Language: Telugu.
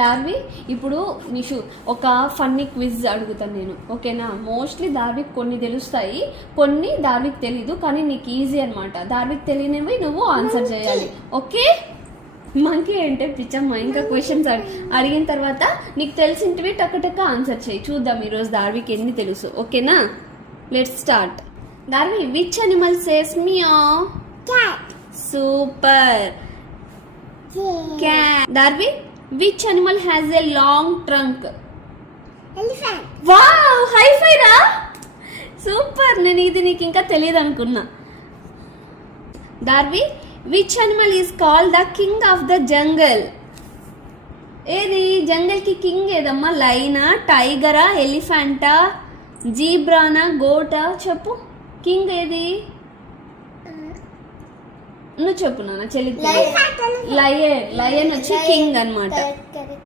దార్వి ఇప్పుడు నిషు ఒక ఫన్నీ క్విజ్ అడుగుతాను నేను, ఓకేనా? మోస్ట్లీ దార్విక్ కొన్ని తెలుస్తాయి, కొన్ని దార్విక్ తెలీదు, కానీ నీకు ఈజీ అనమాట. దార్విక్ తెలియనివి నువ్వు ఆన్సర్ చేయాలి, ఓకే? మంకీ అంటే పిచ్చమ్మ. ఇంకా క్వశ్చన్స్ అడిగిన తర్వాత నీకు తెలిసింటివి టక్క ఆన్సర్ చేయి. చూద్దాం ఈరోజు దార్విక్ ఎన్ని తెలుసు, ఓకేనా? Let's start. Darvi, which animal says meow? Super. Cat. Darvi, which animal has a long trunk? Elephant. Wow, high five రా. సూపర్. నేను ఇది నీకు ఇంకా తెలియదు అనుకున్నా. Darvi, which animal is called the king of the jungle? ఏది జంగల్ కి కింగ్ ఏదమ్మా? లైనా, టైగరా, ఎలిఫెంటా, జీబ్రానా, గోటా? చెప్పు, కింగ్ ఏది? నువ్వు చెప్పు నాన్న. చెల్లి లయన్ వచ్చి కింగ్ అన్నమాట.